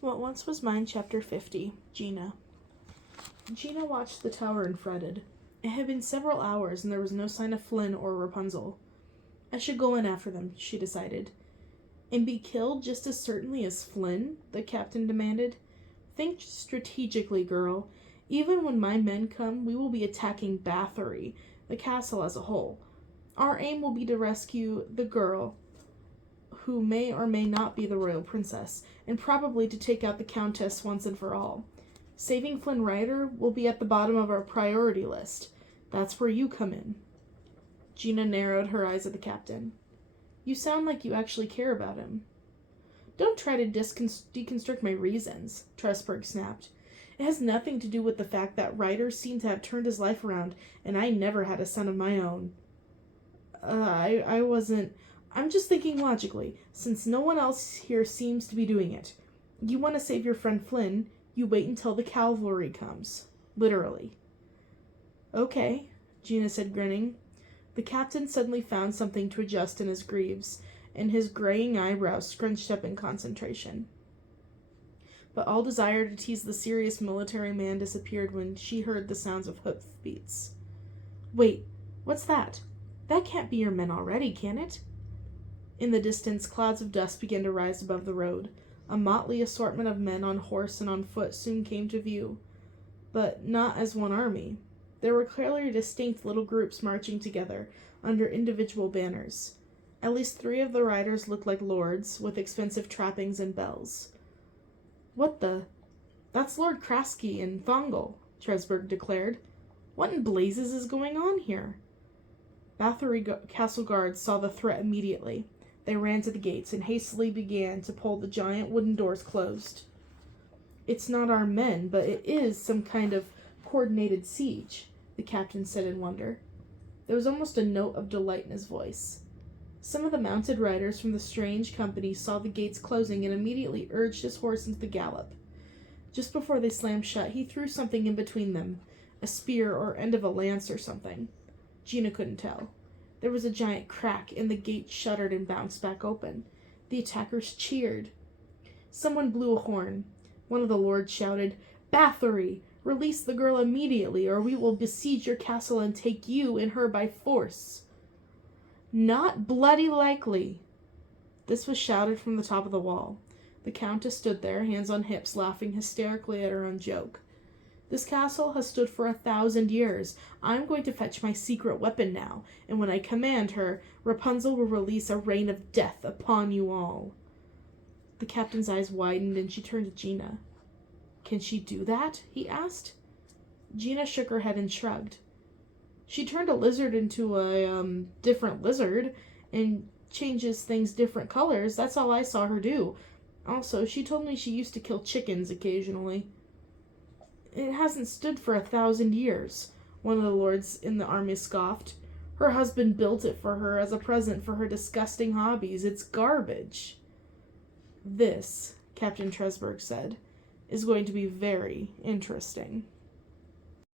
What Once Was Mine, Chapter 50, Gina. Gina watched the tower and fretted. It had been several hours, and there was no sign of Flynn or Rapunzel. I should go in after them, she decided. And be killed just as certainly as Flynn? The captain demanded. Think strategically, girl. Even when my men come, we will be attacking Bathory, the castle as a whole. Our aim will be to rescue the girl, who may or may not be the royal princess, and probably to take out the countess once and for all. Saving Flynn Rider will be at the bottom of our priority list. That's where you come in. Gina narrowed her eyes at the captain. You sound like you actually care about him. Don't try to deconstruct my reasons, Tresberg snapped. It has nothing to do with the fact that Ryder seemed to have turned his life around, and I never had a son of my own. I wasn't... I'm just thinking logically, since no one else here seems to be doing it. You want to save your friend Flynn, you wait until the cavalry comes. Literally. Okay, Gina said, grinning. The captain suddenly found something to adjust in his greaves, and his graying eyebrows scrunched up in concentration. But all desire to tease the serious military man disappeared when she heard the sounds of hoofbeats. Wait, what's that? That can't be your men already, can it? In the distance, clouds of dust began to rise above the road. A motley assortment of men on horse and on foot soon came to view, but not as one army. There were clearly distinct little groups marching together under individual banners. At least 3 of the riders looked like lords, with expensive trappings and bells. What the? That's Lord Krasky and Thongal, Tresberg declared. What in blazes is going on here? Bathory castle guards saw the threat immediately. They ran to the gates and hastily began to pull the giant wooden doors closed. It's not our men, but it is some kind of coordinated siege, the captain said in wonder. There was almost a note of delight in his voice. Some of the mounted riders from the strange company saw the gates closing and immediately urged his horse into the gallop. Just before they slammed shut, he threw something in between them, a spear or end of a lance or something. Gina couldn't tell. There was a giant crack, and the gate shuddered and bounced back open. The attackers cheered. Someone blew a horn. One of the lords shouted, Bathory! Release the girl immediately, or we will besiege your castle and take you and her by force. Not bloody likely. This was shouted from the top of the wall. The countess stood there, hands on hips, laughing hysterically at her own joke. This castle has stood for 1,000 years. I'm going to fetch my secret weapon now, and when I command her, Rapunzel will release a rain of death upon you all. The captain's eyes widened, and she turned to Gina. Can she do that? He asked. Gina shook her head and shrugged. She turned a lizard into a, different lizard, and changes things different colors. That's all I saw her do. Also, she told me she used to kill chickens occasionally. It hasn't stood for 1,000 years, one of the lords in the army scoffed. Her husband built it for her as a present for her disgusting hobbies. It's garbage. This, Captain Tresberg said, is going to be very interesting.